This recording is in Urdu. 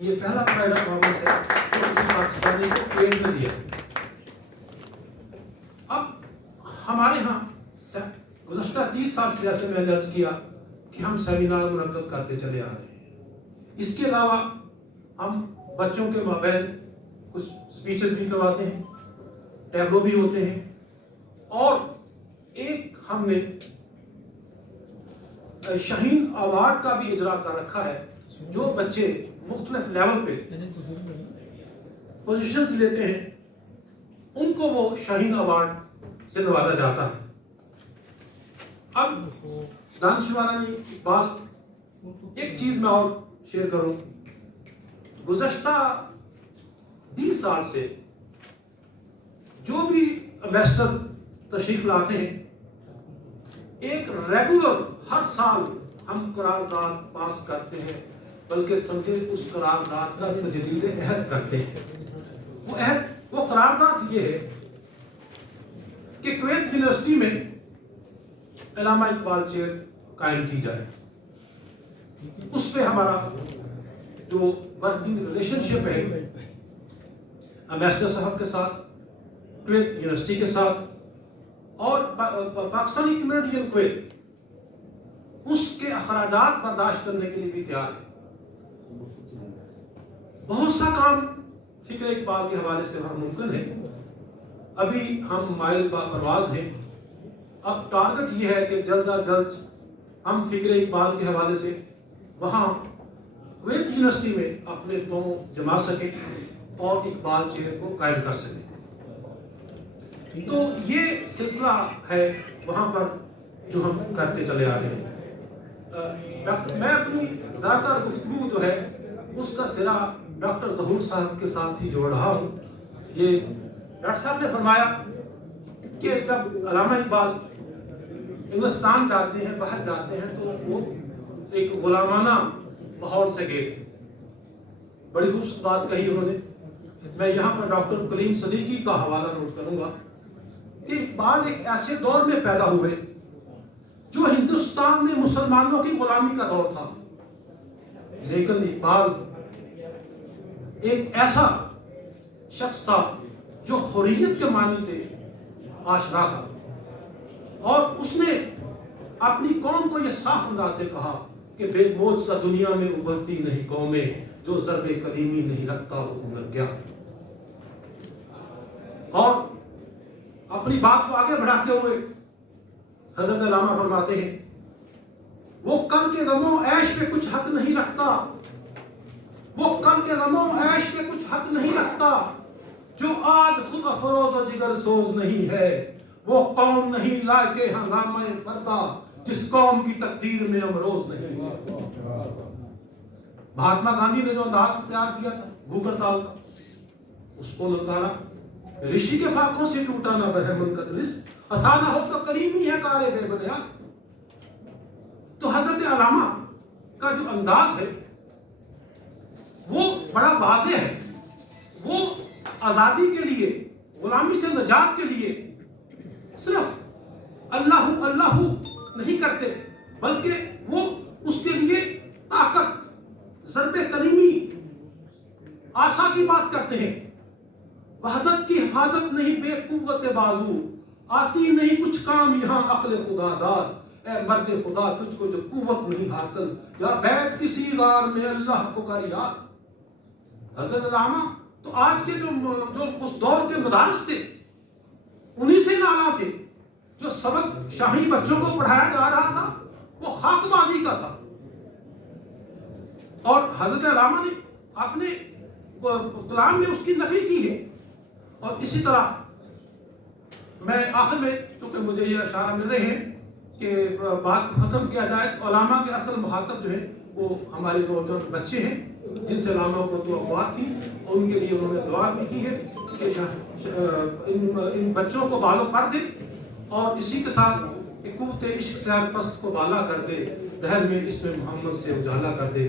یہ پہلا پرائڈ آف آفس ہے جو کسی پاکستانی کو کویت میں دیا. اب ہمارے ہاں گزشتہ 30 سال سے جیسے میں نے عرض کیا کہ ہم سیمینار منعقد کرتے چلے آ رہے ہیں. اس کے علاوہ ہم بچوں کے مابین کچھ سپیچز بھی کرواتے ہیں, ٹیبلو بھی ہوتے ہیں, اور ایک ہم نے شاہین ایوارڈ کا بھی اجرا کر رکھا ہے, جو بچے مختلف لیول پہ پوزیشنز لیتے ہیں ان کو وہ شاہین ایوارڈ سے نوازا جاتا ہے. اب دانشورانی اقبال ایک چیز میں اور شیئر کروں. گزشتہ 20 سال سے جو بھی ایمبیسڈر تشریف لاتے ہیں, ایک ریگولر ہر سال ہم قرارداد پاس کرتے ہیں, بلکہ سمجھے اس قرارداد کا تجدید عہد کرتے ہیں. وہ قرارداد یہ ہے کہ کویت یونیورسٹی میں علامہ اقبال چیئر قائم کی جائے. اس پہ ہمارا جو ورکنگ ریلیشن شپ ہے ایمبیسڈر صاحب کے ساتھ, کویت یونیورسٹی کے ساتھ, اور پاکستانی کمیونٹی ان کویت اس کے اخراجات برداشت کرنے کے لیے بھی تیار ہے. بہت سا کام فکر اقبال کے حوالے سے وہاں ممکن ہے. ابھی ہم مائل پرواز ہیں. اب ٹارگٹ یہ ہے کہ جلد از جلد ہم فکر اقبال کے حوالے سے وہاں کویت یونیورسٹی میں اپنے پاؤں جما سکیں اور اقبال چیئر کو قائم کر سکیں. تو یہ سلسلہ ہے وہاں پر جو ہم کرتے چلے آ رہے ہیں. میں اپنی زیادہ گفتگو جو ہے اس کا سرا ڈاکٹر ظہور صاحب کے ساتھ ہی جوڑ رہا ہوں. یہ ڈاکٹر صاحب نے فرمایا کہ جب علامہ اقبال انگلستان جاتے ہیں, باہر جاتے ہیں, تو وہ ایک غلامانہ ماحول سے گئے تھے. بڑی خوبصورت بات کہی انہوں نے. میں یہاں پر ڈاکٹر کلیم صدیقی کا حوالہ نوٹ کروں گا کہ اقبال ایک ایسے دور میں پیدا ہوئے جو ہندوستان میں مسلمانوں کی غلامی کا دور تھا, لیکن اقبال ایک ایسا شخص تھا جو حریت کے معنی سے آشنا تھا, اور اس نے اپنی قوم کو یہ صاف انداز سے کہا کہ بے موجزہ دنیا میں ابھرتی نہیں قومیں, جو ضرب کلیمی نہیں رکھتا وہ مر گیا. اور اپنی بات کو آگے بڑھاتے ہوئے حضرت علامہ فرماتے ہیں, وہ کل کے غموں عیش پہ کچھ حق نہیں رکھتا, وہ کل کے غموں عیش پہ کچھ حق نہیں رکھتا, جو آج خود افروز و جگر سوز نہیں ہے, وہ قوم نہیں لائق ہنگامہ فردا, جس قوم کی تقدیر میں امروز نہیں ہے. مہاتما گاندھی نے جو انداز اختیار کیا تھا بھوکر تال کا, اس کو للکارا, رشی کے فاقوں سے ٹوٹا نہ بہمن قتلس, آسانہ ہو تو کریمی ہے کارے بے بنیاد. تو حضرت علامہ کا جو انداز ہے وہ بڑا واضح ہے. وہ آزادی کے لیے, غلامی سے نجات کے لیے صرف اللہ اللہ نہیں کرتے, بلکہ وہ اس کے لیے طاقت, ضرب کلیمی, آسا کی بات کرتے ہیں. وحدت کی حفاظت نہیں بے قوت بازو, آتی نہیں کچھ کام یہاں عقل خدا دار, اے مرد خدا تجھ کو جو قوت نہیں حاصل, جا بیٹھ کسی غار میں اللہ کو کر یاد. حضرت علامہ تو آج کے جو اس دور کے مدارس تھے انہی سے نانا تھے. جو سبق شاہی بچوں کو پڑھایا جا رہا تھا وہ خاک بازی کا تھا, اور حضرت علامہ نے اپنے کلام میں اس کی نفی کی ہے. اور اسی طرح میں آخر میں, کیونکہ مجھے یہ اشارہ مل رہے ہیں کہ بات کو ختم کیا جائے, تو علامہ کے اصل مخاطب جو ہیں وہ ہمارے نوجوان بچے ہیں جن سے علامہ کو توقعات تھی, اور ان کے لیے انہوں نے دعا بھی کی ہے کہ ان بچوں کو بالو کر دے, اور اسی کے ساتھ قوت عشق سے ہر پست کو بالا کر دے, دہر میں اس میں محمد سے اجالا کر دے.